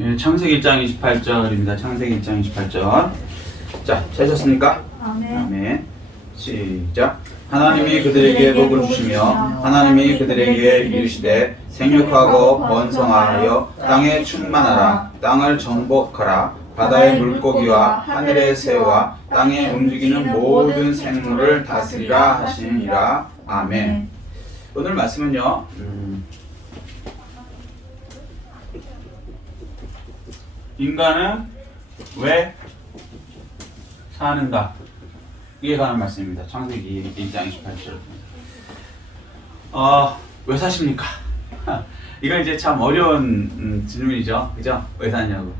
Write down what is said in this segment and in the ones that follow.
예, 창세기 1장 28절입니다. 창세기 1장 28절. 자, 찾으셨습니까? 아멘. 아멘. 시작. 하나님이 그들에게 복을 주시며 하나님이 그들에게 이르시되 생육하고 번성하여 땅에 충만하라. 땅을 정복하라. 바다의 물고기와 하늘의 새와 땅에 움직이는 모든 생물을 다스리라 하시니라. 아멘. 오늘 말씀은요. 인간은 왜 사는가? 이에 관한 말씀입니다. 창세기 1장 28절. 왜 사십니까? 이건 이제 참 어려운 질문이죠. 그죠? 왜 사냐고.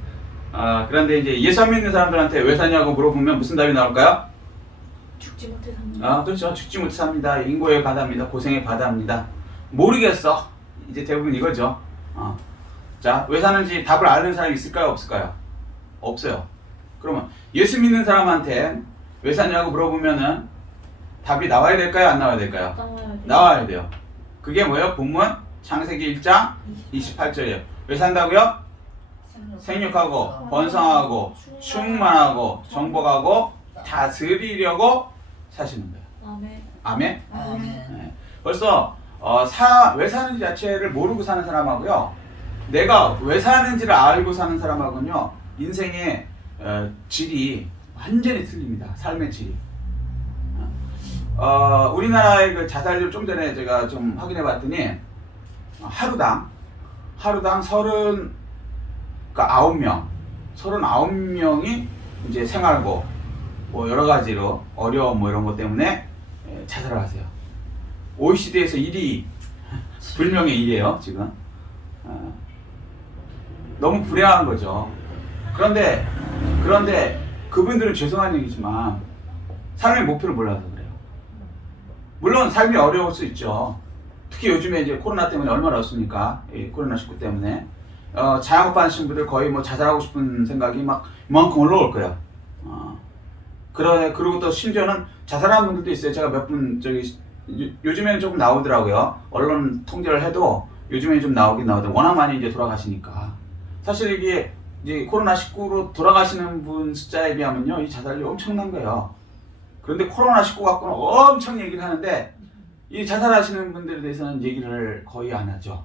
그런데 이제 예수 안 믿는 사람들한테 왜 사냐고 물어보면 무슨 답이 나올까요? 죽지 못해 삽니다. 그렇죠. 죽지 못해 삽니다. 인고의 바다입니다. 고생의 바다입니다. 모르겠어. 이제 대부분 이거죠. 자, 왜 사는지 답을 아는 사람이 있을까요? 없을까요? 없어요. 그러면 예수 믿는 사람한테 왜 사냐고 물어보면은 답이 나와야 될까요? 안 나와야 될까요? 나와야 돼요. 그게 뭐예요? 본문 창세기 1장 28절이에요. 왜 산다고요? 생육하고 번성하고 충만하고 정복하고 다스리려고 사시는 거예요. 아멘. 아멘? 아멘. 네. 벌써 왜 사는지 자체를 모르고 사는 사람하고요, 내가 왜 사는지를 알고 사는 사람하고는요, 인생의 질이 완전히 틀립니다. 삶의 질이. 우리나라의 그 자살률 좀 전에 제가 좀 확인해 봤더니 하루당 39명이 이제 생활고 뭐 여러 가지로 어려움 뭐 이런 것 때문에 자살을 하세요. OECD에서 1위, 불명의 1위예요 지금. 너무 불행한 거죠. 그런데 그분들은 죄송한 얘기지만 삶의 목표를 몰라서 그래요. 물론 삶이 어려울 수 있죠. 특히 요즘에 이제 코로나 때문에 얼마나 어렵습니까? 코로나19 때문에 자영업 하시는 분들 거의 뭐 자살하고 싶은 생각이 막 이만큼 올라올 거예요. 그리고 또 심지어는 자살하는 분들도 있어요. 제가 몇 분 요즘에는 조금 나오더라고요. 언론 통제를 해도 요즘에 좀 나오더라고요. 워낙 많이 이제 돌아가시니까. 사실 이게 이제 코로나19로 돌아가시는 분 숫자에 비하면요, 이 자살률이 엄청난 거예요. 그런데 코로나19 갖고는 엄청 얘기를 하는데 이 자살하시는 분들에 대해서는 얘기를 거의 안 하죠.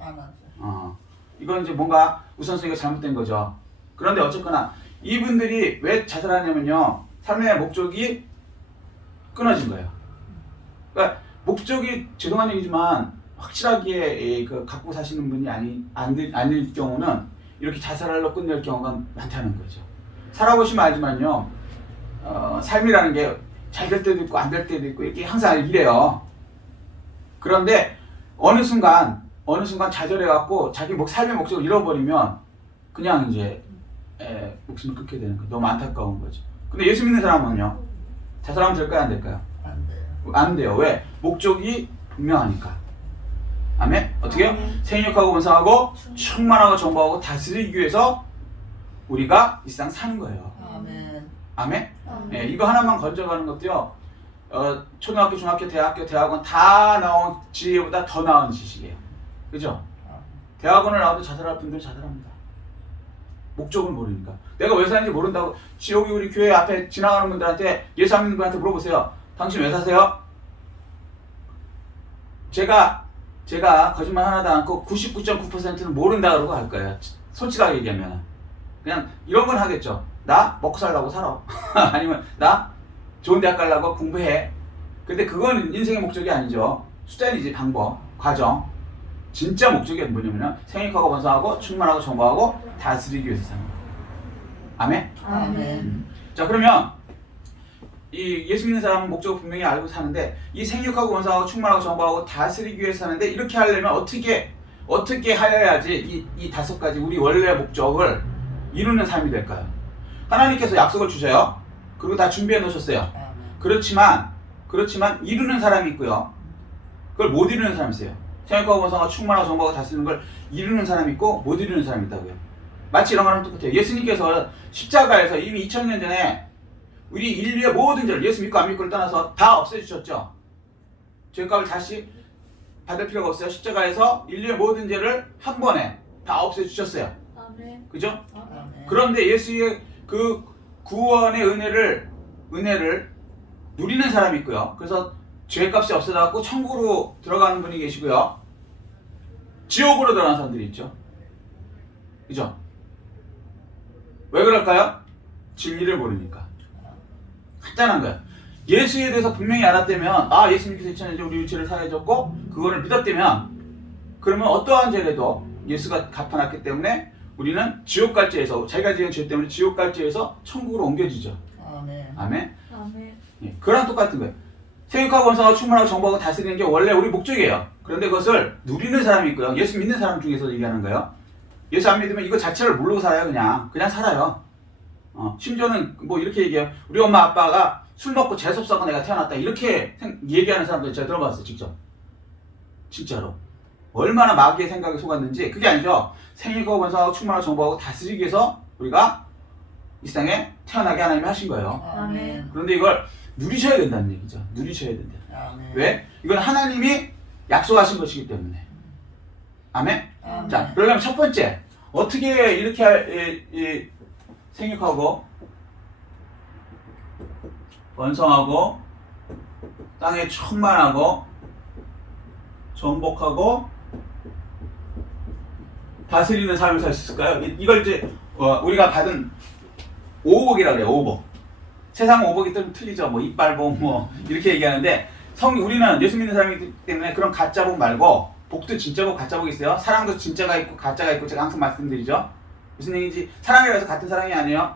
이건 이제 뭔가 우선순위가 잘못된 거죠. 그런데 어쨌거나 이분들이 왜 자살하냐면요, 삶의 목적이 끊어진 거예요. 그러니까 목적이, 죄송한 얘기지만 확실하게 갖고 사시는 분이 아닐 경우는 이렇게 자살로 끝낼 경우가 많다는 거죠. 살아보시면 알지만요, 삶이라는 게 잘 될 때도 있고 안 될 때도 있고 이게 항상 이래요. 그런데 어느 순간 좌절해갖고 자기 삶의 목적을 잃어버리면 그냥 이제 목숨을 끊게 되는 거예요. 너무 안타까운 거죠. 근데 예수 믿는 사람은요, 자살하면 될까요? 안 될까요? 안 돼요. 안 돼요. 왜? 목적이 분명하니까. 아멘? 어떻게 해요? 생육하고 번성하고 충만하고 정복하고 다스리기 위해서 우리가 이 세상 사는 거예요. 아멘. 아멘? 네, 이거 하나만 건져가는 것도요, 초등학교, 중학교, 대학원 다 나온 지혜보다 더 나은 지식이에요. 그죠? 대학원을 나와도 자살할 분들 자살합니다. 목적을 모르니까. 내가 왜 사는지 모른다고. 여기 우리 교회 앞에 지나가는 분들한테, 예수 안 믿는 분한테 물어보세요. 당신 왜 사세요? 제가 거짓말 하나도 않고 99.9%는 모른다 그러고 할 거예요. 솔직하게 얘기하면. 그냥 이런 건 하겠죠. 나 먹고 살라고 살아. 아니면 나 좋은 대학 가려고 공부해. 근데 그건 인생의 목적이 아니죠. 숫자이지, 방법, 과정. 진짜 목적이 뭐냐면 생육하고 번성하고 충만하고 정복하고 다스리기 위해서 사는 거예요. 아멘? 아멘. 자, 그러면 이 예수 믿는 사람은 목적을 분명히 알고 사는데, 이 생육하고 번성하고 충만하고 정복하고 다스리기 위해서 사는데, 이렇게 하려면 어떻게 하여야지 이 다섯 가지 우리 원래 목적을 이루는 삶이 될까요? 하나님께서 약속을 주셔요. 그리고 다 준비해 놓으셨어요. 그렇지만 이루는 사람이 있고요, 그걸 못 이루는 사람이 있어요. 생육하고 번성하고 충만하고 정복하고 다스리는 걸 이루는 사람이 있고 못 이루는 사람이 있다고요. 마치 이런 거랑 똑같아요. 예수님께서 십자가에서 이미 2000년 전에 우리 인류의 모든 죄를, 예수 믿고 안 믿고를 떠나서 다 없애주셨죠. 죄값을 다시 받을 필요가 없어요. 십자가에서 인류의 모든 죄를 한 번에 다 없애주셨어요. 아멘. 그죠? 아멘. 그런데 예수의 그 구원의 은혜를 누리는 사람이 있고요. 그래서 죄값이 없어져갖고 천국으로 들어가는 분이 계시고요. 지옥으로 들어가는 사람들이 있죠. 그죠? 왜 그럴까요? 진리를 모르니까. 간단한 거예요. 예수에 대해서 분명히 알았다면, 아, 예수님께서 2000년 전에 우리 죄를 사해줬고 그거를 믿었다면, 그러면 어떠한 죄라도 예수가 갚아놨기 때문에 우리는 지옥 갈 죄에서, 자기가 지은 죄 때문에 지옥 갈 죄에서 천국으로 옮겨지죠. 아멘. 아멘. 아멘. 예, 그거랑 똑같은 거예요. 생육하고 원성하고 충만하고 정복하고 다스리는 게 원래 우리 목적이에요. 그런데 그것을 누리는 사람이 있고요. 예수 믿는 사람 중에서 얘기하는 거예요. 예수 안 믿으면 이거 자체를 모르고 살아요. 그냥 살아요. 심지어는 뭐 이렇게 얘기해요. 우리 엄마 아빠가 술 먹고 재수없어서 내가 태어났다. 이렇게 얘기하는 사람들 제가 들어봤어요. 직접. 진짜로. 얼마나 마귀의 생각에 속았는지. 그게 아니죠. 생육하고 원성하고 충만하고 정복하고 다스리기 위해서 우리가 이 세상에 태어나게 하나님이 하신 거예요. 아멘. 그런데 이걸 누리셔야 된다는 얘기죠. 누리셔야 된다. 아멘. 왜? 이건 하나님이 약속하신 것이기 때문에. 아멘? 아멘. 자, 그러려면 첫 번째, 어떻게 이렇게 생육하고 번성하고 땅에 충만하고 정복하고 다스리는 삶을 살 수 있을까요? 이걸 이제 우리가 받은 오복이라고 그래요. 오복. 세상 오복이 좀 틀리죠. 뭐 이빨복 뭐 이렇게 얘기하는데 우리는 예수 믿는 사람이기 때문에 그런 가짜 복 말고 복도 진짜 복 가짜 복이 있어요. 사랑도 진짜가 있고 가짜가 있고 제가 항상 말씀드리죠. 무슨 얘기인지 사랑이라 해서 같은 사랑이 아니에요.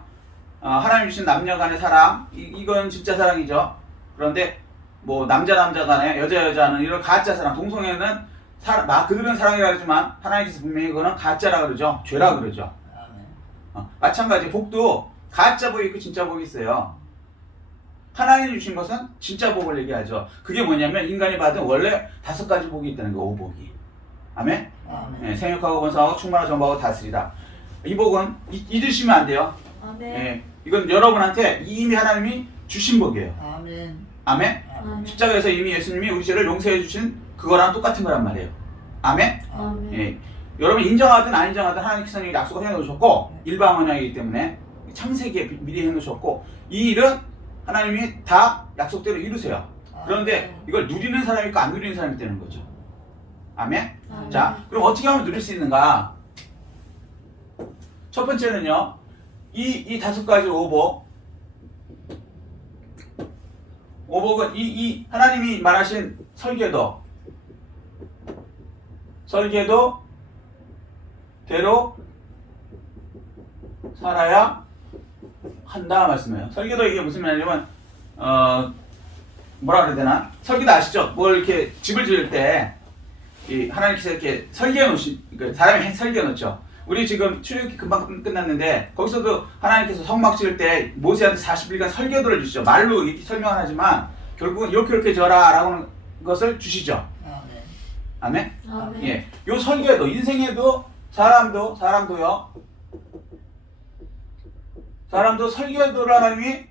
하나님 주신 남녀 간의 사랑 이건 진짜 사랑이죠. 그런데 뭐 남자 간에 여자 여자는 이런 가짜 사랑 동성애는 그들은 사랑이라 그러지만 하나님께서 분명히 그거는 가짜라 그러죠. 죄라 그러죠. 마찬가지 복도 가짜 복이 있고 진짜 복이 있어요. 하나님이 주신 것은 진짜 복을 얘기하죠. 그게 뭐냐면 인간이 받은 원래 5가지 복이 있다는 거, 오복이. 아멘? 아멘. 네, 생육하고 번성하고 충만하고 정복하고 다스리다. 이 복은 잊으시면 안 돼요. 아멘. 네, 이건 여러분한테 이미 하나님이 주신 복이에요. 아멘. 아멘? 아멘. 십자가에서 이미 예수님이 우리 죄를 용서해 주신 그거랑 똑같은 거란 말이에요. 아멘? 아멘. 예. 여러분 인정하든 안 인정하든 하나님께서 약속을 해놓으셨고 일방언약이기 때문에 창세기에 미리 해놓으셨고 이 일은 하나님이 다 약속대로 이루세요. 그런데 이걸 누리는 사람이 있고 안 누리는 사람이 되는 거죠. 아멘? 아멘. 자, 그럼 어떻게 하면 누릴 수 있는가? 첫 번째는요. 이 5가지 오복은 이 하나님이 말하신 설계도대로 살아야 한다 말씀이에요. 설계도 이게 무슨 말이냐면 뭐라 그래야 되나? 설계도 아시죠? 뭘 이렇게 집을 지을 때 이 하나님께서 이렇게 설계해 놓으신 그러니까 사람이 설계해 놓죠. 우리 지금 출애굽기 금방 끝났는데 거기서도 하나님께서 성막 지을 때 모세한테 40일간 설계도를 주시죠. 말로 이렇게 설명을 하지만 결국은 이렇게 져라라고 하는 것을 주시죠. 아멘. 아멘? 아멘. 예. 요 설계도 인생에도 사람도요. 사람도 설계도를 하나님이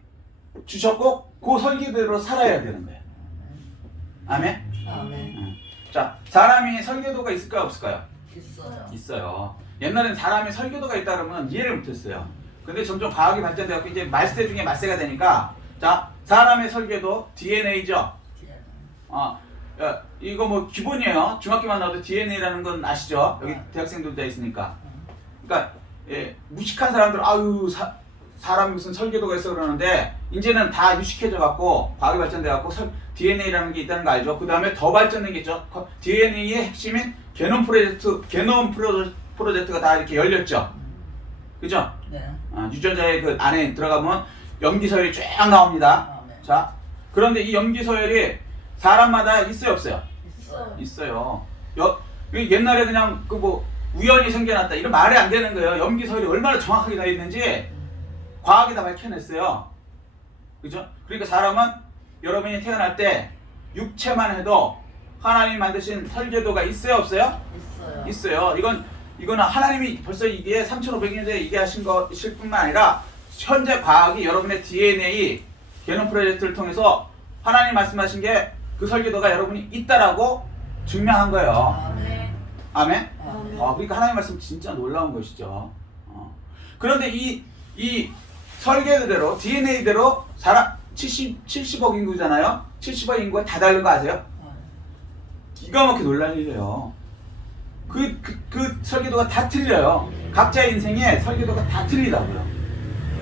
주셨고 그 설계대로 살아야 되는 거예요. 아멘? 아멘. 자, 사람이 설계도가 있을까요? 없을까요? 있어요. 있어요. 옛날엔 사람이 설계도가 있다 그러면 이해를 못했어요. 근데 점점 과학이 발전되었고 이제 말세 중에 말세가 되니까 자, 사람의 설계도 DNA죠. 이거 뭐 기본이에요. 중학교만 나와도 DNA라는 건 아시죠? 여기 대학생들도 다 있으니까. 그러니까 무식한 사람들 사람이 무슨 설계도가 있어 그러는데 이제는 다 유식해져 갖고 과학이 발전돼 갖고 DNA라는 게 있다는 거 알죠? 그 다음에 더 발전된 게 있죠. DNA의 핵심인 게놈 프로젝트가 다 이렇게 열렸죠. 그죠? 네. 유전자의 그 안에 들어가면 염기 서열이 쫙 나옵니다. 아멘. 자, 그런데 이 염기 서열이 사람마다 있어요, 없어요? 있어요. 있어요. 옛날에 그냥 그 뭐 우연히 생겨났다 이런 말이 안 되는 거예요. 염기 서열이 얼마나 정확하게 나 있는지 과학이 다 밝혀냈어요. 그죠? 그러니까 사람은 여러분이 태어날 때 육체만 해도 하나님이 만드신 설계도가 있어요, 없어요? 있어요. 있어요. 이거는 하나님이 벌써 이게 3,500년 전에 얘기하신 것일 뿐만 아니라 현재 과학이 여러분의 DNA 게놈 프로젝트를 통해서 하나님 말씀하신 게 그 설계도가 여러분이 있다라고 증명한 거예요. 아멘. 아멘? 아멘. 그러니까 하나님 말씀 진짜 놀라운 것이죠. 그런데 이 설계대로 DNA대로 사람 70억 인구잖아요. 70억 인구가 다 다른 거 아세요? 기가 막히게 놀랄 일이에요. 그 설계도가 다 틀려요. 각자의 인생에 설계도가 다 틀리다고요.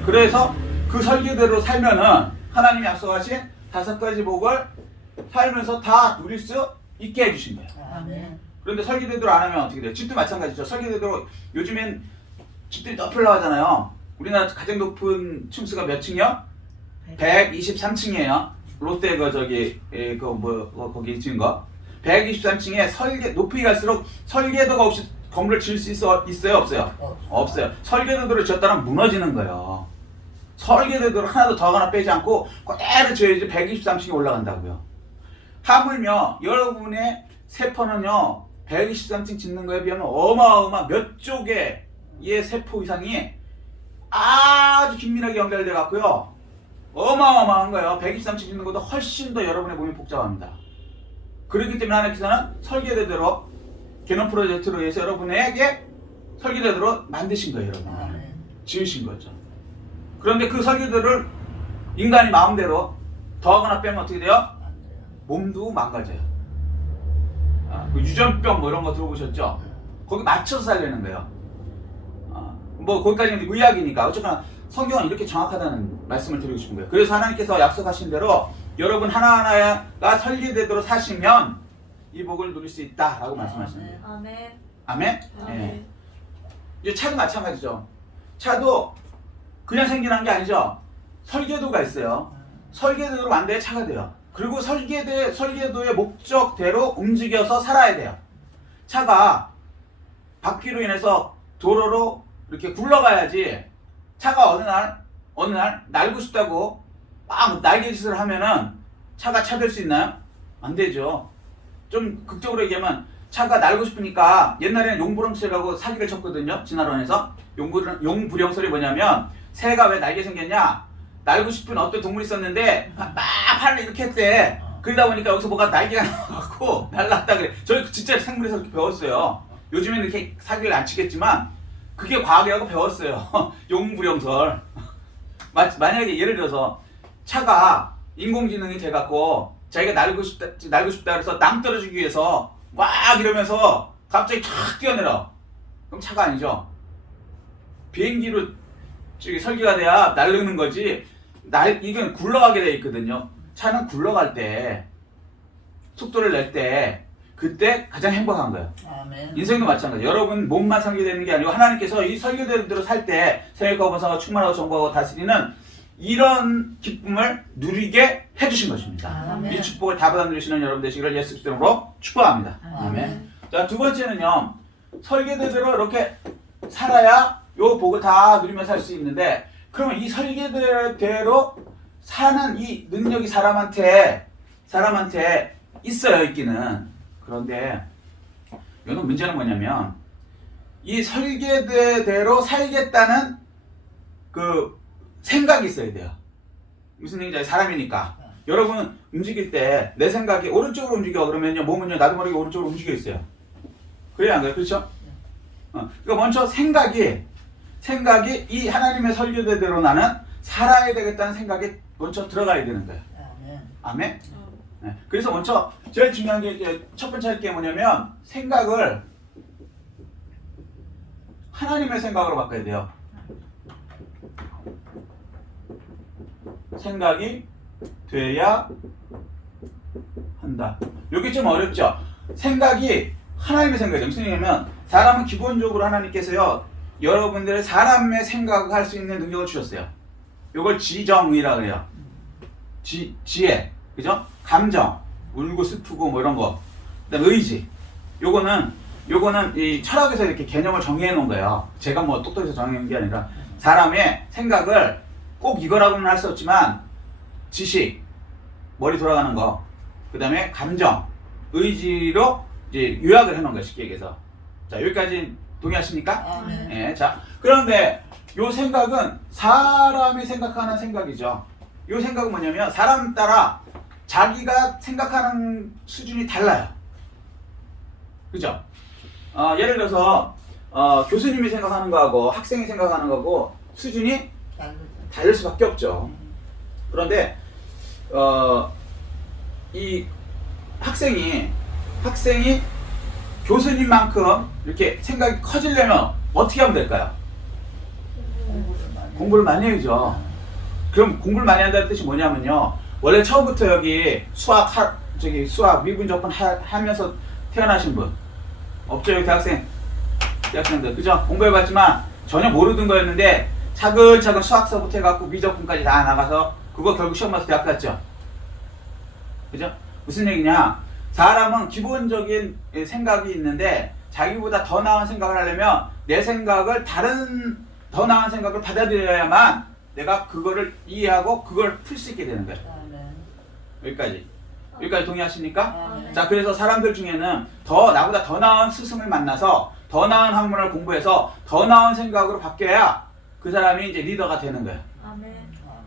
그래서 그 설계대로 살면은 하나님이 약속하신 5가지 복을 살면서 다 누릴 수 있게 해주신 거예요. 아멘. 그런데 설계대로 안 하면 어떻게 돼요? 집도 마찬가지죠. 설계대로 요즘엔 집들이 더 올라가잖아요. 우리나라 가장 높은 층수가 몇 층이요? 123층이에요. 롯데 거기 지은 거. 123층에 높이 갈수록 설계도가 없이 건물을 지을 수 있어요? 없어요? 없어요. 설계도대로 지었다면 무너지는 거예요. 설계대로 하나도 더하거나 빼지 않고 그대로 지어야지 123층에 올라간다고요. 하물며 여러분의 세포는요 123층 짓는 거에 비하면 어마어마 몇 쪽의 세포 이상이 아주 긴밀하게 연결돼 갖고요 어마어마한 거예요. 123층 짓는 것도 훨씬 더 여러분의 몸이 복잡합니다. 그렇기 때문에 하나님께서는 설계대로 개념 프로젝트로 해서 여러분에게 설계대로 만드신 거예요. 여러분 지으신 거죠. 그런데 그 설계대를 인간이 마음대로 더하거나 빼면 어떻게 돼요? 몸도 망가져요. 그 유전병 뭐 이런 거 들어보셨죠? 거기 맞춰서 살려는 거예요. 뭐 거기까지는 의학이니까 어쨌거나 성경은 이렇게 정확하다는 말씀을 드리고 싶은 거예요. 그래서 하나님께서 약속하신 대로 여러분 하나하나가 설계대로 사시면 이 복을 누릴 수 있다라고 말씀하시는 거예요. 아멘. 아멘? 아멘. 네. 이제 차도 마찬가지죠. 차도 그냥 생겨난 게 아니죠. 설계도가 있어요. 설계대로 만들어야 차가 돼요. 그리고 설계도의 목적대로 움직여서 살아야 돼요. 차가 바퀴로 인해서 도로로 이렇게 굴러가야지 차가 어느 날 날고 싶다고 막 날개짓을 하면은 차가 차 될 수 있나요? 안 되죠. 좀 극적으로 얘기하면 차가 날고 싶으니까 옛날에는 용부렁설이라고 사기를 쳤거든요. 진화론에서. 용부렁설이 뭐냐면 새가 왜 날개 생겼냐? 날고 싶은 어떤 동물이 있었는데 막 팔을 이렇게 했대. 그러다 보니까 여기서 뭐가 날개가 나와갖고 날랐다 그래. 저희 진짜 생물에서 그렇게 배웠어요. 요즘에는 이렇게 사기를 안 치겠지만 그게 과학이라고 배웠어요. 용부렁설. 만약에 예를 들어서 차가 인공지능이 돼갖고 자기가 날고 싶다 그래서 낭떠러지기 위해서 막 이러면서 갑자기 탁 뛰어내려. 그럼 차가 아니죠. 비행기로 설계가 돼야 날르는 거지. 이건 굴러가게 돼 있거든요. 차는 굴러갈 때 속도를 낼 때 그때 가장 행복한 거예요. 아멘. 인생도 마찬가지예요. 여러분 몸만 설계되는 게 아니고 하나님께서 이 설계대로 살 때 생육하고 번성하고 충만하고 정복하고 다스리는 이런 기쁨을 누리게 해주신 것입니다. 아멘. 이 축복을 다 받아 누리시는 여러분 되시기를 예수 그리스도로 축복합니다. 아멘. 자, 두 번째는요. 설계대로 이렇게 살아야 요 복을 다 누리며 살 수 있는데 그러면 이 설계대로 사는 이 능력이 사람한테 있어요. 있기는. 그런데 여기는 문제는 뭐냐면 이 설계대로 살겠다는 그 생각이 있어야 돼요. 무슨 얘기인지 사람이니까. 여러분 움직일 때 내 생각이 오른쪽으로 움직여 그러면요 몸은요 나도 모르게 오른쪽으로 움직여 있어요. 그래야 안 그래요? 그렇죠? 그러니까 먼저 생각이 이 하나님의 설계대로 나는 살아야 되겠다는 생각이 먼저 들어가야 되는 거예요. 아멘? 네. 그래서 먼저 제일 중요한 게 첫 번째 할 게 뭐냐면 생각을 하나님의 생각으로 바꿔야 돼요. 생각이 돼야 한다. 이게 좀 어렵죠? 생각이 하나님의 생각이죠. 무슨 얘기냐면 사람은 기본적으로 하나님께서요 여러분들의 사람의 생각을 할 수 있는 능력을 주셨어요. 이걸 지정이라고 해요. 지혜, 그죠? 감정, 울고 슬프고 뭐 이런 거. 그다음 의지. 요거는 이 철학에서 이렇게 개념을 정의해 놓은 거예요. 제가 뭐 똑똑해서 정해 놓은 게 아니라 사람의 생각을 꼭 이거라고는 할 수 없지만 지식, 머리 돌아가는 거, 그다음에 감정, 의지로 이제 요약을 해 놓은 거예요. 쉽게 얘기해서. 자, 여기까지 동의하십니까? 네. 자, 그런데 요 생각은 사람이 생각하는 생각이죠. 요 생각은 뭐냐면 사람 따라 자기가 생각하는 수준이 달라요. 그죠? 예를 들어서 교수님이 생각하는 거하고 학생이 생각하는 거하고 수준이 다르죠. 다를 수밖에 없죠. 그런데 이 학생이 교수님만큼 이렇게 생각이 커지려면 어떻게 하면 될까요? 공부를 많이 해야죠. 그럼 공부를 많이 한다는 뜻이 뭐냐면요. 원래 처음부터 여기 수학 미분적분 하면서 태어나신 분 없죠? 여기 대학생들 그죠? 공부해봤지만 전혀 모르던 거였는데 차근차근 수학서부터 해갖고 미적분까지 다 나가서 그거 결국 시험 봐서 대학 갔죠? 그죠? 무슨 얘기냐? 사람은 기본적인 생각이 있는데 자기보다 더 나은 생각을 하려면 내 생각을 더 나은 생각을 받아들여야만 내가 그거를 이해하고 그걸 풀 수 있게 되는 거예요. 여기까지 동의하십니까? 네. 자, 그래서 사람들 중에는 나보다 더 나은 스승을 만나서 더 나은 학문을 공부해서 더 나은 생각으로 바뀌어야 그 사람이 이제 리더가 되는 거예요. 아멘.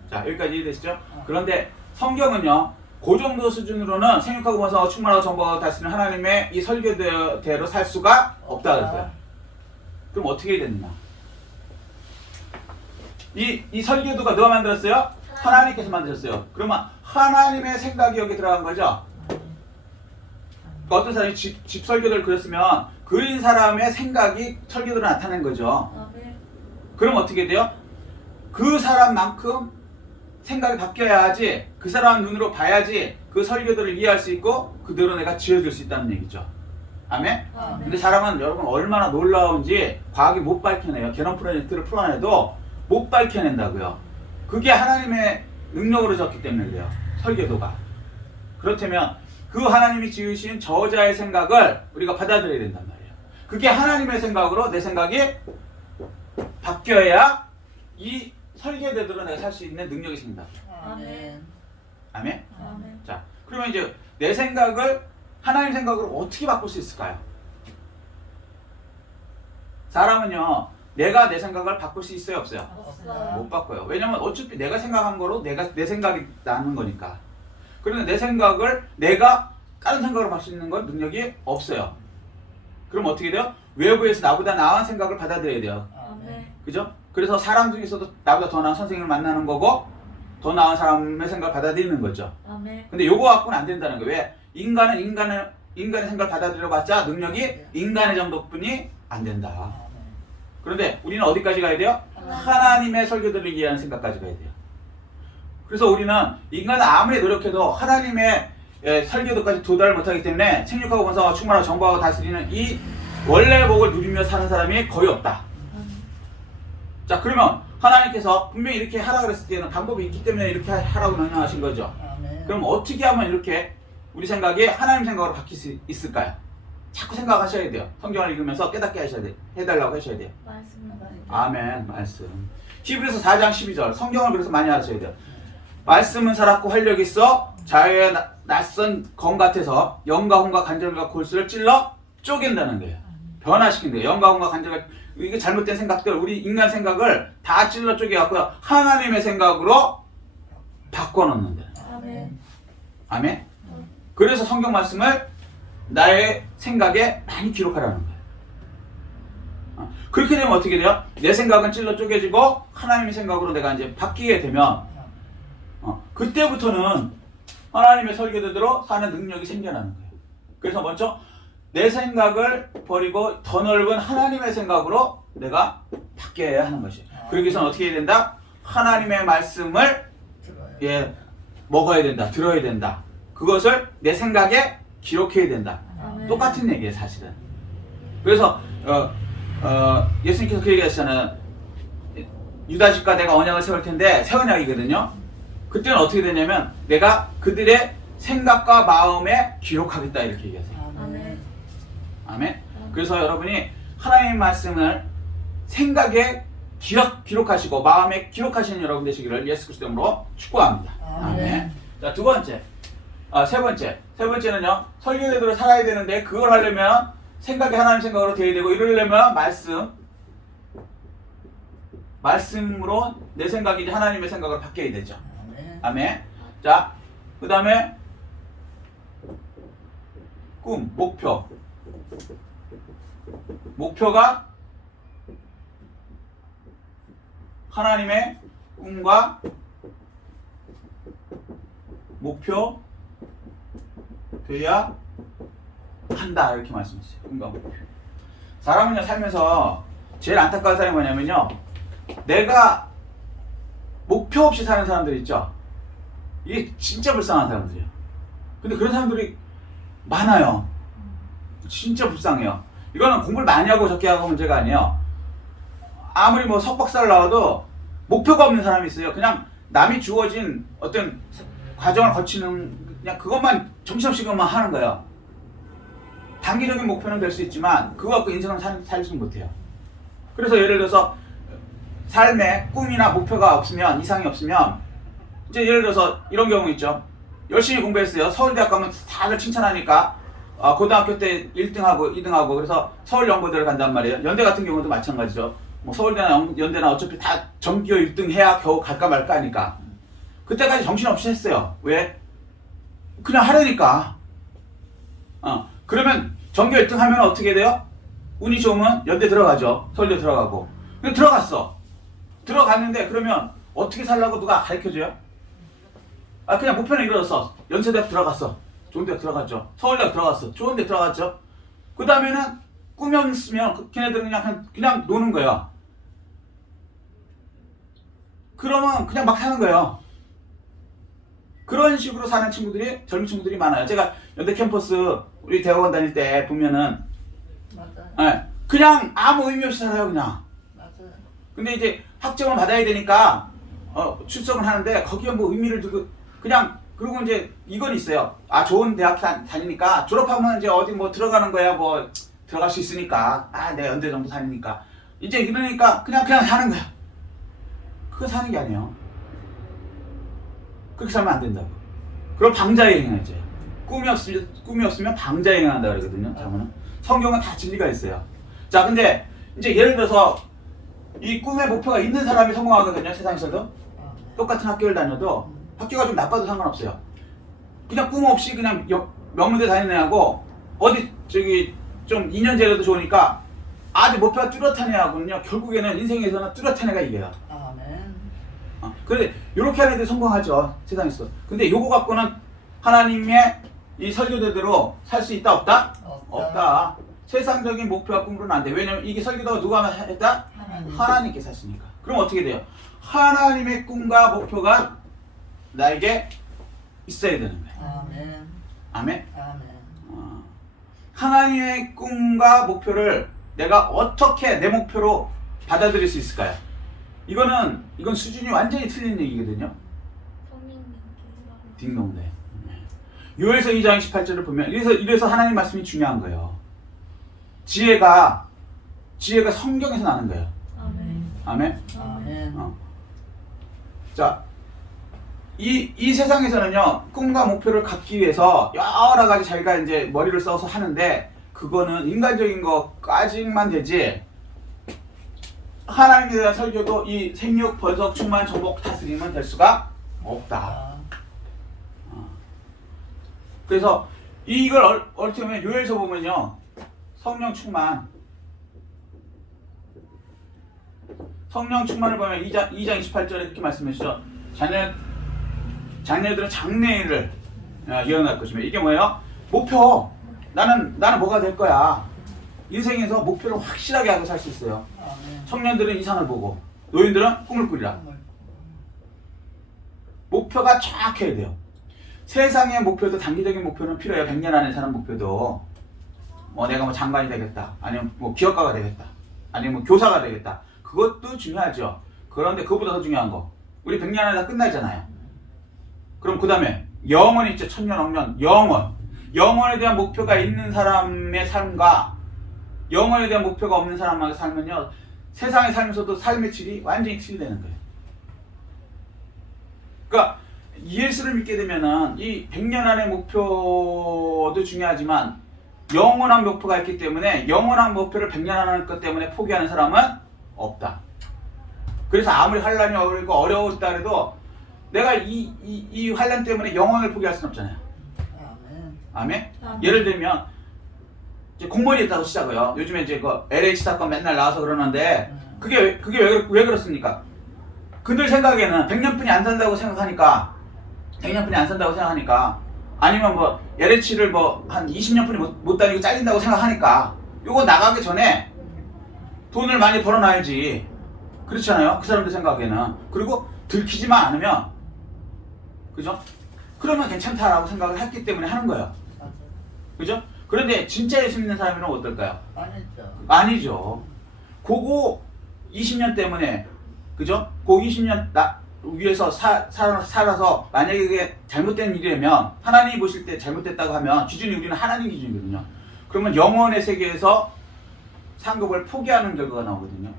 자, 여기까지 이해되시죠? 그런데 성경은요, 그 정도 수준으로는 생육하고 번성하고 충만하고 정복하고 다스리는 하나님의 이 설계대로 살 수가 없다 그랬어요. 그럼 어떻게 해야 되느냐? 이 설계도가 누가 만들었어요? 하나님께서 만드셨어요. 그러면 하나님의 생각이 여기 들어간 거죠? 어떤 사람이 집 설계도를 그렸으면 그린 사람의 생각이 설계도로 나타낸 거죠. 아멘. 그럼 어떻게 돼요? 그 사람만큼 생각이 바뀌어야지 그 사람 눈으로 봐야지 그 설계도를 이해할 수 있고 그대로 내가 지어줄 수 있다는 얘기죠. 아멘? 아멘. 근데 사람은 여러분 얼마나 놀라운지 과학이 못 밝혀내요. 개념 프로젝트를 풀어내도 못 밝혀낸다고요. 그게 하나님의 능력으로 졌기 때문에 그래요. 설계도가. 그렇다면 그 하나님이 지으신 저자의 생각을 우리가 받아들여야 된단 말이에요. 그게 하나님의 생각으로 내 생각이 바뀌어야 이 설계대로 내가 살 수 있는 능력이 생긴다. 아멘. 아멘? 아멘. 자, 그러면 이제 내 생각을 하나님 생각으로 어떻게 바꿀 수 있을까요? 사람은요, 내가 내 생각을 바꿀 수 있어요, 없어요? 없어요. 못 바꿔요. 왜냐면 어차피 내가 생각한 거로 내 생각이 나는 거니까. 그런데 내 생각을 내가 다른 생각으로 바꿀 수 있는 건 능력이 없어요. 그럼 어떻게 돼요? 외부에서 나보다 나은 생각을 받아들여야 돼요. 아멘. 그죠? 그래서 사람 중에서도 나보다 더 나은 선생님을 만나는 거고 더 나은 사람의 생각을 받아들이는 거죠. 아멘. 근데 요거 갖고는 안 된다는 거예요. 왜? 인간은 인간의 생각을 받아들여봤자 능력이 인간의 정도뿐이 안 된다. 그런데 우리는 어디까지 가야 돼요? 하나님의 설계도를 이해하는 생각까지 가야 돼요. 그래서 우리는 인간은 아무리 노력해도 하나님의 설계도까지 도달을 못하기 때문에 생육하고 번성하고 충만하고 정복하고 다스리는 이 원래의 복을 누리며 사는 사람이 거의 없다. 자, 그러면 하나님께서 분명히 이렇게 하라 그랬을 때는 방법이 있기 때문에 이렇게 하라고 명령하신 거죠. 그럼 어떻게 하면 이렇게 우리 생각이 하나님 생각으로 바뀔 수 있을까요? 자꾸 생각하셔야 돼요. 성경을 읽으면서 깨닫게 하셔야 돼요. 해달라고 하셔야 돼요. 말씀을 아멘. 말씀. 히브리서 4장 12절. 성경을 그래서 많이 하셔야 돼요. 말씀은 살았고 활력이 있어 자유의 낯선 검 같아서 영과 혼과 간절과 골수를 찔러 쪼갠다는 거예요. 변화시킨대요. 영과 혼과 간절과 이게 잘못된 생각들, 우리 인간 생각을 다 찔러 쪼개갖고 하나님의 생각으로 바꿔놓는다. 아멘. 아멘. 그래서 성경 말씀을 나의 생각에 많이 기록하라는 거예요. 그렇게 되면 어떻게 돼요? 내 생각은 찔러 쪼개지고 하나님의 생각으로 내가 이제 바뀌게 되면 그때부터는 하나님의 설계대로 사는 능력이 생겨나는 거예요. 그래서 먼저 내 생각을 버리고 더 넓은 하나님의 생각으로 내가 바뀌어야 하는 것이에요. 그러기 위해서는 어떻게 해야 된다? 하나님의 말씀을 먹어야 된다. 들어야 된다. 그것을 내 생각에 기록해야 된다. 아멘. 똑같은 얘기예요, 사실은. 그래서 예수님께서 그 얘기하시잖아요. 유다 집과 내가 언약을 세울 텐데 새 언약이거든요. 그때는 어떻게 되냐면 내가 그들의 생각과 마음에 기록하겠다 이렇게 얘기하세요. 아멘. 아멘. 그래서 여러분이 하나님의 말씀을 생각에 기록하시고 마음에 기록하시는 여러분 되시기를 예수 그리스도 이름으로 축복합니다. 아멘. 자, 두 번째. 세 번째는요. 설계대로 살아야 되는데 그걸 하려면 생각이 하나님 생각으로 되어야 되고 이러려면 말씀으로 내 생각이 이제 하나님의 생각으로 바뀌어야 되죠. 아멘. 자, 그 다음에 꿈, 목표가 하나님의 꿈과 목표 돼야 한다 이렇게 말씀했어요. 꿈과 목표. 사람은요 살면서 제일 안타까운 사람이 뭐냐면요, 내가 목표 없이 사는 사람들 있죠. 이게 진짜 불쌍한 사람들이에요. 근데 그런 사람들이 많아요. 진짜 불쌍해요. 이거는 공부를 많이 하고 적게 하고 문제가 아니에요. 아무리 뭐 석박사를 나와도 목표가 없는 사람이 있어요. 그냥 남이 주어진 어떤 과정을 거치는, 그냥 그것만 정신없이 그것만 하는 거예요. 단기적인 목표는 될 수 있지만 그거 갖고 인생을 살지 못해요. 그래서 예를 들어서 삶에 꿈이나 목표가 없으면, 이상이 없으면, 이제 예를 들어서 이런 경우 있죠. 열심히 공부했어요. 서울대학 가면 다들 칭찬하니까 고등학교 때 1등하고 2등하고 그래서 서울연고대를 간단 말이에요. 연대 같은 경우도 마찬가지죠. 뭐 서울대나 연대나 어차피 다 전교 1등 해야 겨우 갈까 말까 하니까 그때까지 정신없이 했어요. 왜? 그냥 하려니까. 그러면 전교 1등 하면 어떻게 돼요? 운이 좋으면 연대 들어가죠. 서울대 들어가고. 근데 들어갔어. 들어갔는데 그러면 어떻게 살라고 누가 가르쳐줘요? 그냥 목표는 이루어졌어. 연세대학 들어갔어. 좋은 데 들어갔죠. 서울대학 들어갔어. 좋은 데 들어갔죠. 그 다음에는 꿈이 없으면 걔네들은 그냥 노는 거예요. 그러면 그냥 막 사는 거예요. 그런 식으로 사는 친구들이, 젊은 친구들이 많아요. 제가 연대 캠퍼스 우리 대학원 다닐 때 보면은 맞아요. 그냥 아무 의미 없이 살아요. 그냥. 맞아요. 근데 이제 학점을 받아야 되니까 출석은 하는데 거기에 뭐 의미를 두고 그냥, 그리고 이제 이건 있어요. 좋은 대학 다니니까 졸업하면 이제 어디 뭐 들어가는 거야. 뭐 들어갈 수 있으니까. 내 연대 정도 다니니까. 이제 이러니까 그냥 사는 거야. 그거 사는 게 아니에요. 그렇게 살면 안 된다고. 그럼 방자에 행하죠. 꿈이 없으면 방자에 행한다 그러거든요. 자문은. 성경은 다 진리가 있어요. 자, 근데 이제 예를 들어서 이 꿈의 목표가 있는 사람이 성공하거든요. 세상에서도. 똑같은 학교를 다녀도 학교가 좀 나빠도 상관없어요. 그냥 꿈 없이 그냥 명문대 다니는 애하고 어디 좀 2년제라도 좋으니까 아주 목표가 뚜렷한 애하고는요, 결국에는 인생에서는 뚜렷한 애가 이겨요. 아멘. 그런데 이렇게 하는 애들이 성공하죠. 세상에서. 근데 요거 갖고는 하나님의 이 설교대로 살 수 있다 없다? 없다. 세상적인 목표와 꿈으로는 안 돼. 왜냐면 이게 설교도가 누가 했다? 하나님께서 하시니까. 그럼 어떻게 돼요? 하나님의 꿈과 목표가 나에게 있어야 되는 거예요. 아멘. 아멘? 아멘. 하나님의 꿈과 목표를 내가 어떻게 내 목표로 받아들일 수 있을까요? 이건 수준이 완전히 틀린 얘기거든요. 성령님께서 딩동대. 요엘서 2장 18절을 보면 이래서 하나님 말씀이 중요한 거예요. 지혜가 성경에서 나는 거예요. 아멘. 아멘? 아멘. 자, 이 세상에서는요, 꿈과 목표를 갖기 위해서 여러 가지 자기가 이제 머리를 써서 하는데, 그거는 인간적인 것까지만 되지, 하나님에 대한 설교도 이 생육, 번석, 충만, 정복, 다스림은 될 수가 없다. 그래서 이걸 어떻게 보면 요엘서 보면요, 성령 충만을 보면 2장 28절에 이렇게 말씀하시죠. 자녀들은 장래일을 예언할 것이며, 이게 뭐예요? 목표. 나는 뭐가 될 거야. 인생에서 목표를 확실하게 하고 살 수 있어요. 아멘. 청년들은 이상을 보고, 노인들은 꿈을 꾸리라. 목표가 정확해야 돼요. 세상의 목표도 단기적인 목표는 필요해요. 100년 안에 사는 목표도. 내가 뭐 장관이 되겠다. 아니면 뭐 기업가가 되겠다. 아니면 뭐 교사가 되겠다. 그것도 중요하죠. 그런데 그것보다 더 중요한 거. 우리 100년 안에 다 끝나잖아요. 그럼 그 다음에 영원이 있죠. 천년, 억년, 영원. 영원에 대한 목표가 있는 사람의 삶과 영원에 대한 목표가 없는 사람의 삶은요, 세상에 살면서도 삶의 질이 완전히 틀이 되는 거예요. 그러니까 예수를 믿게 되면은 이 100년 안의 목표도 중요하지만 영원한 목표가 있기 때문에 영원한 목표를 100년 안의 것 때문에 포기하는 사람은 없다. 그래서 아무리 환란이 어려웠다 해도 내가 이 환란 때문에 영원을 포기할 수는 없잖아요. 아멘? 예를 들면 이제 공무원이 됐다고 시작해요. 요즘에 이제 그 LH 사건 맨날 나와서 그러는데 그게 왜 그렇습니까? 그들 생각에는 100년뿐이 안 산다고 생각하니까, 100년뿐이 안 산다고 생각하니까, 아니면 뭐 LH를 뭐 한 20년뿐이 못 다니고 잘린다고 생각하니까, 요거 나가기 전에 돈을 많이 벌어놔야지. 그렇잖아요. 그 사람들 생각에는. 그리고 들키지만 않으면, 그죠? 그러면 괜찮다라고 생각을 했기 때문에 하는 거예요. 맞아요. 그죠? 그런데 진짜 예수 믿는 사람은 어떨까요? 아니죠. 아니죠. 그거 20년 때문에, 그죠? 그 20년 위에서 살아서 만약에 그게 잘못된 일이라면, 하나님이 보실 때 잘못됐다고 하면 기준이 우리는 하나님 기준이거든요. 그러면 영원의 세계에서 상급을 포기하는 결과가 나오거든요.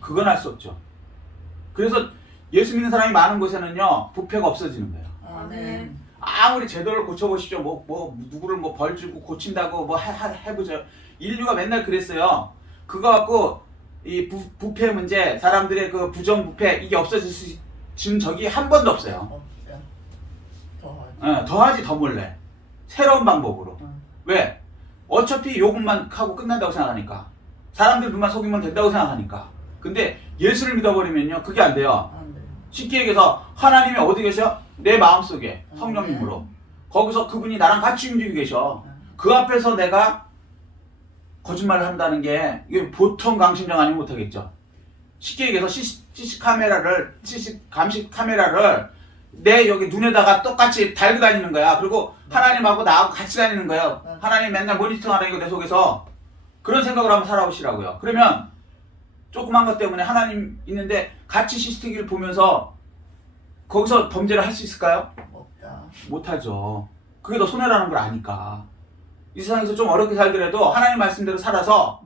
그건 할 수 없죠. 그래서 예수 믿는 사람이 많은 곳에는요, 부패가 없어지는 거예요. 아멘. 아무리 제도를 고쳐보십시오. 누구를 뭐 벌 주고 고친다고 뭐 해보죠. 인류가 맨날 그랬어요. 그거 갖고 이 부패 문제, 사람들의 그 부정부패, 이게 없어진 적이 한 번도 없어요. 없죠. 더하죠. 더하지 더 몰래. 새로운 방법으로. 응. 왜? 어차피 요금만 하고 끝난다고 생각하니까. 사람들 눈만 속이면 된다고 생각하니까. 근데 예수를 믿어버리면요, 그게 안 돼요. 안 돼요. 쉽게 얘기해서 하나님이 어디 계셔? 내 마음속에 성령님으로. 거기서 그분이 나랑 같이 움직이고 계셔. 그 앞에서 내가 거짓말을 한다는 게 이게 보통 강심장 아니면 못하겠죠. 쉽게 얘기해서 CC 감시 카메라를 내 여기 눈에다가 똑같이 달고 다니는 거야. 그리고 하나님하고 나하고 같이 다니는 거예요. 하나님 맨날 모니터링 하는 거 내 속에서. 그런 생각을 한번 살아보시라고요. 그러면 조그만 것 때문에 하나님 있는데 같이 CCTV를 보면서 거기서 범죄를 할 수 있을까요? 없다. 못하죠. 그게 더 손해라는 걸 아니까. 이 세상에서 좀 어렵게 살더라도 하나님 말씀대로 살아서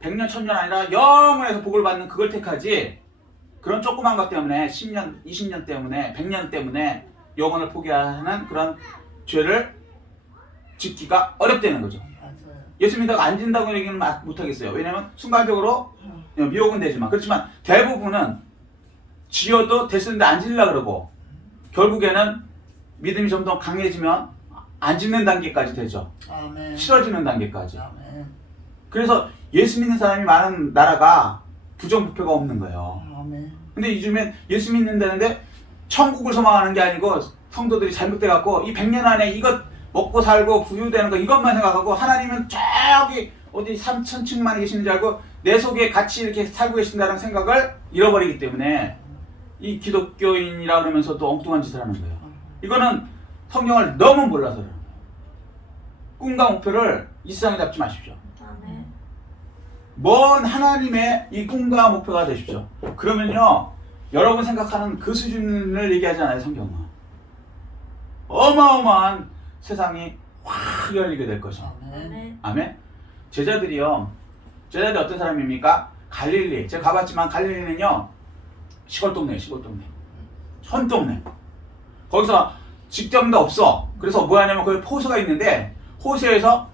100년, 1000년 아니라 영원해서 복을 받는 그걸 택하지, 그런 조그만 것 때문에 10년, 20년 때문에 100년 때문에 영혼을 포기하는 그런 죄를 짓기가 어렵다는 거죠. 맞아요. 예수 믿다가 안 진다고 얘기는 못하겠어요. 왜냐면 순간적으로 미혹은 되지만, 그렇지만 대부분은 지어도 됐었는데 안 지려고 그러고 결국에는 믿음이 좀 더 강해지면 안 짓는 단계까지 되죠. 아멘. 싫어지는 단계까지. 아멘. 그래서 예수 믿는 사람이 많은 나라가 부정부패가 없는 거예요. 아멘. 근데 요즘엔 예수 믿는다는데 천국을 소망하는 게 아니고 성도들이 잘못돼갖고 이 100년 안에 이것 먹고 살고 부유되는 거 이것만 생각하고, 하나님은 저기 어디 3000층만에 계시는 줄 알고 내 속에 같이 이렇게 살고 계신다는 생각을 잃어버리기 때문에 이 기독교인이라 그러면서도 엉뚱한 짓을 하는 거예요. 이거는 성경을 너무 몰라서 그래요. 꿈과 목표를 이 세상에 잡지 마십시오. 아멘. 먼 하나님의 이 꿈과 목표가 되십시오. 그러면요, 여러분 생각하는 그 수준을 얘기하지 않아요, 성경은. 어마어마한 세상이 확 열리게 될 것이죠. 아멘. 아멘. 아멘. 제자들이 어떤 사람입니까? 갈릴리. 제가 가봤지만 갈릴리는요, 시골 동네예요, 시골 동네. 현 동네. 거기서 직장도 없어. 그래서 뭐 하냐면 거기 호수가 있는데, 호수에서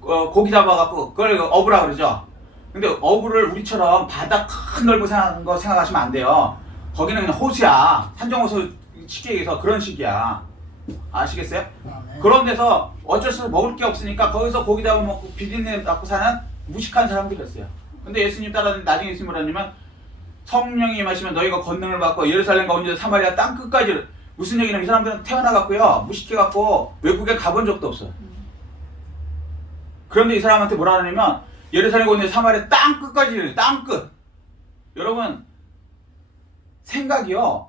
고기 잡아갖고 그걸 어부라 그러죠. 근데 어부를 우리처럼 바다 큰 넓은 거 생각하시면 안 돼요. 거기는 그냥 호수야. 산정호수, 쉽게 얘기해서 그런 식이야. 아시겠어요? 아멘. 그런 데서 어쩔 수 없이 먹을 게 없으니까 거기서 고기 잡아먹고 비린내 갖고 사는 무식한 사람들이었어요. 근데 예수님 따라서 나중에 예수님 뭐라냐면, 성령이 임하시면 너희가 권능을 받고 예루살렘과 온유다 사마리아 땅 끝까지. 무슨 얘기냐면 이 사람들은 태어나갖고요, 무식해갖고 외국에 가본 적도 없어요. 그런데 이 사람한테 뭐라 하냐면 예루살렘과 온유다 사마리아 땅 끝까지 이래요. 땅 끝. 여러분 생각이요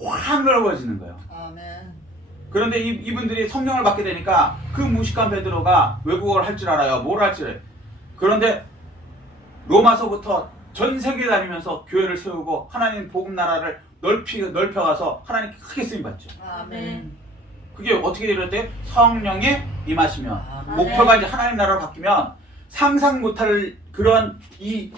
확 넓어지는 거예요. 아멘. 그런데 이분들이 성령을 받게 되니까 그 무식한 베드로가 외국어를 할 줄 알아요. 뭘 할 줄 알아요. 그런데 로마서부터 전 세계 다니면서 교회를 세우고 하나님 복음 나라를 넓혀가서 하나님 크게 쓰임받죠. 아멘. 그게 어떻게 이럴 성령이 임하시면, 아멘. 목표가 이제 하나님 나라로 바뀌면 상상 못할 그런 이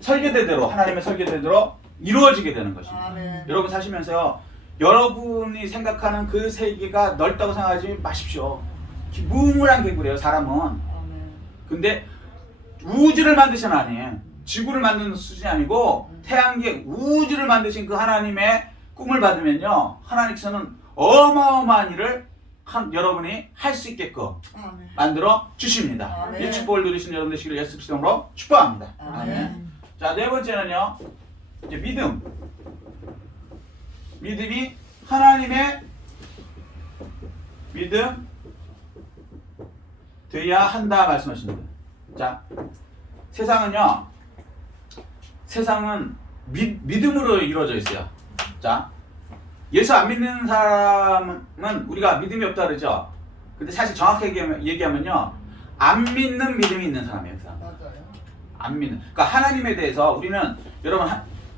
설계대로, 하나님의 설계대로 이루어지게 되는 것입니다. 아멘. 여러분 사시면서요, 여러분이 생각하는 그 세계가 넓다고 생각하지 마십시오. 무물한 개구리예요, 사람은. 아멘. 근데 우주를 만드신 하나님, 지구를 만드는 수준이 아니고 태양계 우주를 만드신 그 하나님의 꿈을 받으면요, 하나님께서는 어마어마한 일을 여러분이 할 수 있게끔 아멘. 만들어 주십니다. 아멘. 이 축복을 누리신 여러분 되시기를 예수 그리스도로 축복합니다. 아멘. 자, 네 번째는요, 이제 믿음이 하나님의 믿음 되어야 한다 말씀하시는 거예요. 자, 세상은 믿음으로 이루어져 있어요. 자, 예수 안 믿는 사람은 우리가 믿음이 없다 그러죠. 근데 사실 정확하게 얘기하면요, 안 믿는 믿음이 있는 사람이에요. 그 사람. 맞아요. 안 믿는. 그러니까 하나님에 대해서 우리는 여러분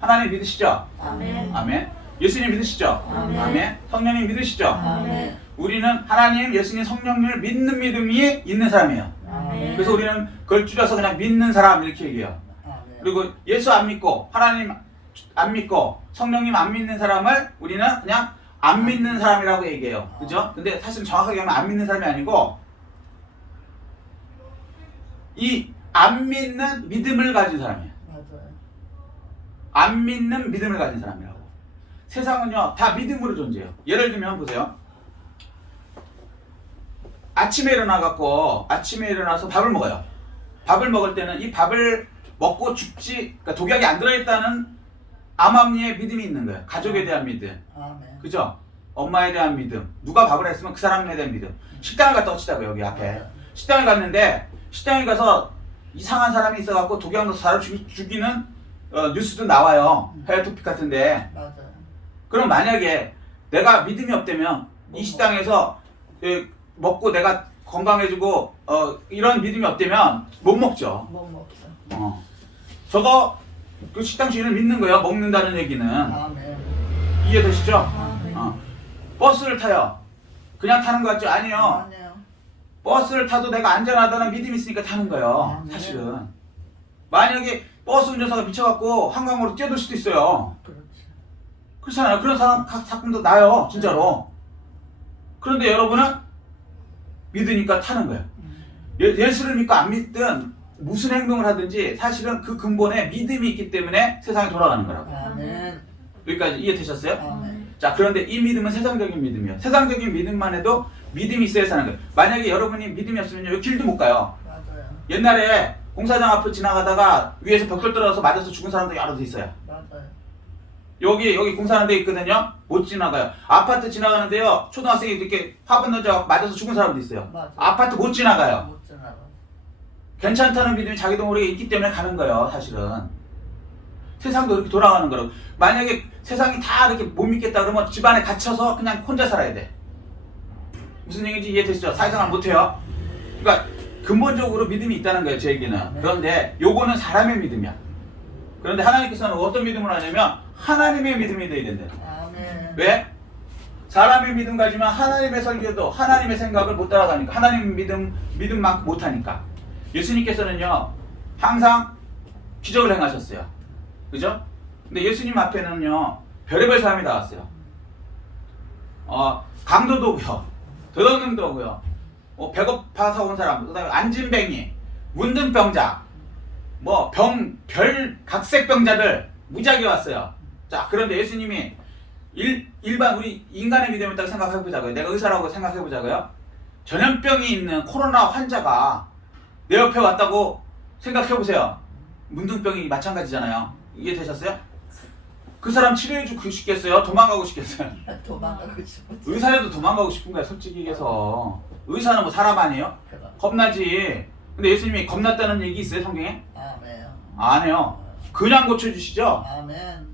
하나님 믿으시죠? 아멘. 아멘. 예수님 믿으시죠? 아멘. 성령님 믿으시죠? 아멘. 우리는 하나님, 예수님, 성령님을 믿는 믿음이 있는 사람이에요. 아멘. 그래서 우리는 그걸 줄여서 그냥 믿는 사람 이렇게 얘기해요. 아멘. 그리고 예수 안 믿고 하나님 안 믿고 성령님 안 믿는 사람을 우리는 그냥 안 믿는 사람이라고 얘기해요. 그죠? 근데 사실 정확하게 하면 안 믿는 사람이 아니고 이 안 믿는 믿음을 가진 사람이에요. 맞아요. 안 믿는 믿음을 가진 사람이라고. 세상은요 다 믿음으로 존재해요. 예를 들면 보세요. 아침에 일어나서 밥을 먹어요. 밥을 먹을 때는 이 밥을 먹고 죽지, 그러니까 독약이 안 들어있다는 암암리의 믿음이 있는 거예요. 가족에 대한 믿음, 아멘. 그죠? 엄마에 대한 믿음, 누가 밥을 했으면 그 사람에 대한 믿음. 식당을 갔다 오시다고 여기 앞에. 식당에 갔는데 식당에 가서 이상한 사람이 있어갖고 독약 넣어서 사람 죽이는 뉴스도 나와요. 해외 토픽 같은데. 맞아요. 그럼 만약에 내가 믿음이 없다면 이 식당에서 먹고 내가 건강해지고 이런 믿음이 없다면 못 먹죠. 못 먹죠. 저거 그 식당 주인을 믿는 거예요. 먹는다는 얘기는. 아멘. 이해되시죠? 아멘. 버스를 타요. 그냥 타는 거 같죠? 아니요. 아니에요. 버스를 타도 내가 안전하다는 믿음이 있으니까 타는 거예요. 네. 사실은. 만약에 버스 운전사가 미쳐갖고 한강으로 뛰어들 수도 있어요. 그렇지. 그렇잖아요. 그런 사건도 나요. 진짜로. 그런데 여러분은 믿으니까 타는 거예요. 예수를 믿고 안 믿든 무슨 행동을 하든지 사실은 그 근본에 믿음이 있기 때문에 세상이 돌아가는 거라고. 아멘. 여기까지 이해되셨어요? 아멘. 자, 그런데 이 믿음은 세상적인 믿음이에요. 세상적인 믿음만 해도 믿음이 있어야 사는 거예요. 만약에 여러분이 믿음이 없으면 여기 길도 못 가요. 맞아요. 옛날에 공사장 앞을 지나가다가 위에서 벽돌 떨어져서 맞아서 죽은 사람도 여러 대 있어요. 맞아요. 여기 공사하는 데 있거든요. 못 지나가요. 아파트 지나가는데요. 초등학생이 이렇게 화분 던져 맞아서 죽은 사람도 있어요. 맞아요. 아파트 못 지나가요. 못 지나가. 괜찮다는 믿음이 자기도 모르게 있기 때문에 가는 거예요. 사실은. 세상도 이렇게 돌아가는 거라고. 만약에 세상이 다 이렇게 못 믿겠다 그러면 집안에 갇혀서 그냥 혼자 살아야 돼. 무슨 얘기인지 이해되시죠? 사회생활 못해요. 그러니까 근본적으로 믿음이 있다는 거예요. 제 얘기는. 그런데 요거는 사람의 믿음이야. 그런데 하나님께서는 어떤 믿음을 하냐면 하나님의 믿음이 돼야 된대요. 아멘. 왜? 사람의 믿음 가지만 하나님의 설교도 하나님의 생각을 못 따라가니까. 하나님 믿음만큼 못하니까. 예수님께서는요 항상 기적을 행하셨어요. 그죠? 근데 예수님 앞에는요 별의별 사람이 나왔어요. 강도도 오고요, 도둑놈도 오고요, 배고파서 온 사람, 그다음에 안진뱅이, 문둥병자, 별 각색병자들 무지하게 왔어요. 자, 그런데 예수님이 일반 우리 인간의 믿음을 딱 생각해보자고요. 내가 의사라고 생각해보자고요. 전염병이 있는 코로나 환자가 내 옆에 왔다고 생각해보세요. 문둥병이 마찬가지잖아요. 이해되셨어요? 그 사람 치료해주고 싶겠어요? 도망가고 싶겠어요? 도망가고 싶어. 의사라도 도망가고 싶은 거야, 솔직히 얘기해서. 의사는 뭐 사람 아니에요? 그럼. 겁나지. 근데 예수님이 겁났다는 얘기 있어요, 성경에? 아멘. 안 해요. 그냥 고쳐주시죠? 아멘.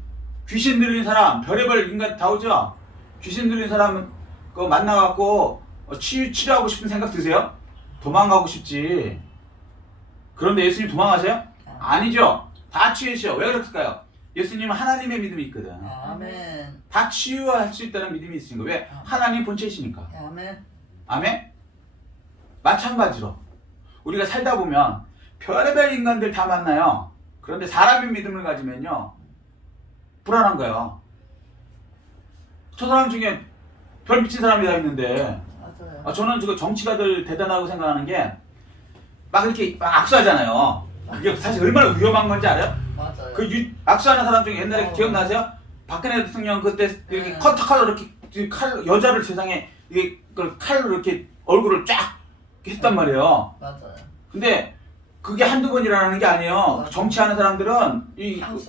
귀신 들린 사람, 별의별 인간 다 오죠? 귀신 들린 사람 그거 만나갖고 치료하고 싶은 생각 드세요? 도망가고 싶지. 그런데 예수님 도망가세요? 아니죠. 다 치유하셔. 왜 그랬을까요? 예수님은 하나님의 믿음이 있거든. 아멘. 다 치유할 수 있다는 믿음이 있으니까. 왜? 하나님 본체이시니까. 아멘. 아멘? 마찬가지로 우리가 살다 보면 별의별 인간들 다 만나요. 그런데 사람의 믿음을 가지면요 불안한 거예요. 저 사람 중에 별 미친 사람이 다 있는데 맞아요. 저는 그 정치가들 대단하고 생각하는 게 막 이렇게 막 악수하잖아요. 이게 사실 얼마나 위험한 건지 알아요? 맞아요. 그 악수하는 사람 중에 옛날에 기억나세요? 박근혜 대통령 그때 이렇게 네. 커터칼로 이렇게 여자를 세상에 이게 칼로 이렇게 얼굴을 쫙 했단 말이에요. 맞아요. 근데 그게 한두 번이라는 게 아니에요. 정치하는 사람들은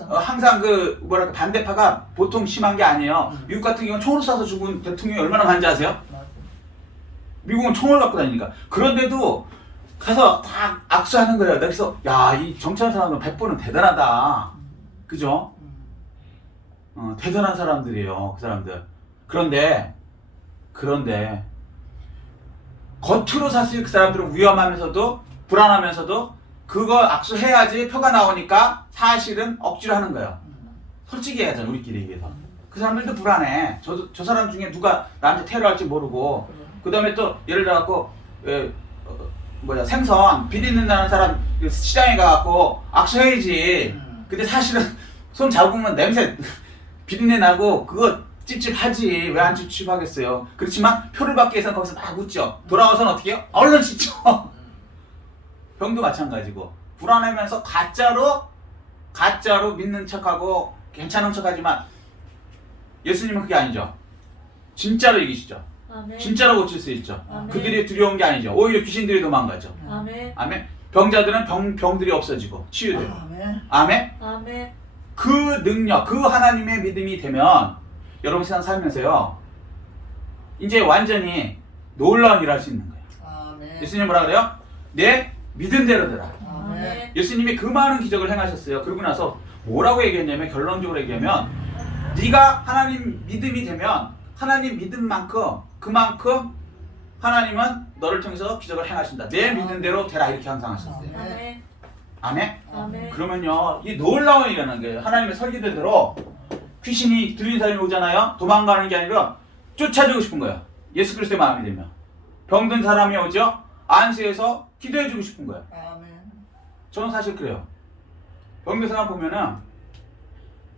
항상 그 뭐랄까 반대파가 보통 심한 게 아니에요. 미국 같은 경우는 총으로 쏴서 죽은 대통령이 얼마나 많은지 아세요? 맞아. 미국은 총을 갖고 다니니까. 그런데도 가서 다 악수하는 거예요. 그래서 야, 이 정치하는 사람은 100번은 대단하다. 그죠? 대단한 사람들이에요. 그 사람들. 그런데 겉으로 사실 그 사람들은 위험하면서도 불안하면서도 그거 악수해야지 표가 나오니까 사실은 억지로 하는 거예요. 솔직히 해야죠. 우리끼리 얘기해서. 그 사람들도 불안해. 저 사람 중에 누가 나한테 테러할지 모르고. 그 다음에 또 예를 들어갖고 생선 비린내나는 사람 시장에 가갖고 악수해야지. 근데 사실은 손 잡으면 냄새 비린내 나고 그거 찝찝하지. 왜 안 찝찝하겠어요. 그렇지만 표를 받기 위해서는 거기서 막 웃죠. 돌아와서는 어떻게 해요? 얼른 씻죠. 병도 마찬가지고 불안하면서 가짜로 믿는 척하고 괜찮은 척하지만 예수님은 그게 아니죠. 진짜로 이기시죠. 아멘. 진짜로 고칠 수 있죠. 아멘. 그들이 두려운 게 아니죠. 오히려 귀신들이 도망가죠. 아멘. 아멘. 병자들은 병들이 없어지고 치유돼요. 아멘. 아멘. 아멘. 그 능력, 그 하나님의 믿음이 되면 여러분 세상 살면서요 이제 완전히 놀라운 일을 할 수 있는 거예요. 아멘. 예수님 뭐라 그래요? 내 믿음대로 되라. 아멘. 예수님이 그 많은 기적을 행하셨어요. 그러고 나서 뭐라고 얘기했냐면 결론적으로 얘기하면 네가 하나님 믿음이 되면 하나님 믿음만큼 그만큼 하나님은 너를 통해서 기적을 행하신다. 내 믿음대로 되라 이렇게 항상 하셨어요. 아멘. 아멘? 아멘. 그러면요 이 놀라운 일이라는 거예요. 하나님의 설계대로 귀신이 들린 사람이 오잖아요. 도망가는 게 아니라 쫓아주고 싶은 거예요. 예수 그리스도의 마음이 되면 병든 사람이 오죠. 안수해서 기도해주고 싶은 거예요. 아멘. 저는 사실 그래요. 병든 사람 보면은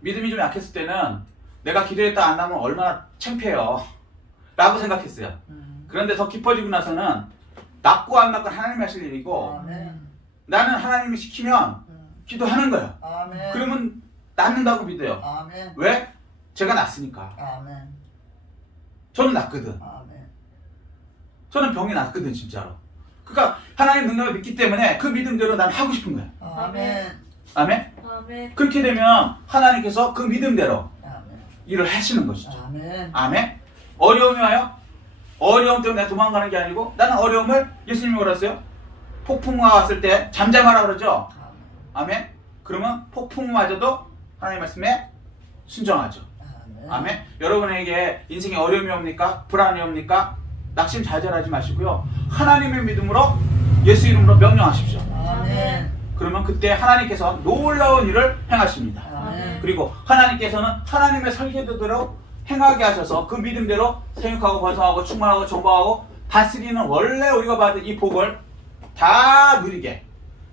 믿음이 좀 약했을 때는 내가 기도했다 안 나면 얼마나 창피해요 라고 생각했어요. 그런데 더 깊어지고 나서는 낫고 안 낫고 하나님이 하실 일이고 아멘. 나는 하나님이 시키면 기도하는 거예요. 아멘. 그러면 낫는다고 믿어요. 아멘. 왜? 제가 낫으니까. 아멘. 저는 낫거든. 아멘. 저는 병이 낫거든 진짜로. 그러니까 하나님 능력을 믿기 때문에 그 믿음대로 난 하고 싶은 거예요. 아멘. 아멘? 아멘. 그렇게 되면 하나님께서 그 믿음대로 아멘. 일을 하시는 것이죠. 아멘. 아멘? 어려움이 와요? 어려움 때문에 내가 도망가는 게 아니고 나는 어려움을 예수님이 뭐라 했어요? 폭풍우가 왔을 때 잠잠하라 그러죠? 아멘? 그러면 폭풍우마저도 하나님 말씀에 순종하죠. 아멘? 여러분에게 인생에 어려움이 옵니까? 불안이 옵니까? 낙심좌절하지 마시고요. 하나님의 믿음으로 예수 이름으로 명령하십시오. 아멘. 그러면 그때 하나님께서 놀라운 일을 행하십니다. 아멘. 그리고 하나님께서는 하나님의 설계대로 행하게 하셔서 그 믿음대로 생육하고 번성하고 충만하고 정복하고 다스리는 원래 우리가 받은 이 복을 다 누리게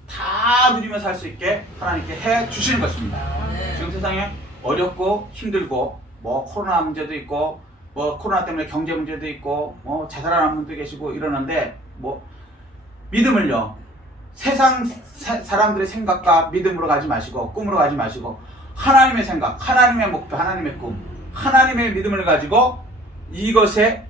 다 누리며 살 수 있게 하나님께 해 주시는 것입니다. 아멘. 지금 세상에 어렵고 힘들고 뭐 코로나 문제도 있고 뭐 코로나 때문에 경제 문제도 있고 뭐 자살하는 분도 계시고 이러는데 뭐 믿음을요 세상 사람들의 생각과 믿음으로 가지 마시고 꿈으로 가지 마시고 하나님의 생각, 하나님의 목표, 하나님의 꿈, 하나님의 믿음을 가지고 이것에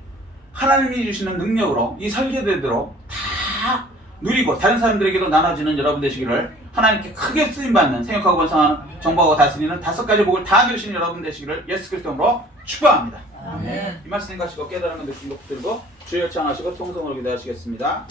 하나님이 주시는 능력으로 이 설계대로 다 누리고 다른 사람들에게도 나눠지는 여러분 되시기를 하나님께 크게 쓰임받는 생육하고 번성하는 정복하고 다스리는 5가지 복을 다 누리시는 여러분 되시기를 예수 그리스도로 축복합니다. 아멘. 이 말씀 생각하시고 깨달은 건 느낀 것 들고 주의 요청하시고 통성으로 기도하시겠습니다.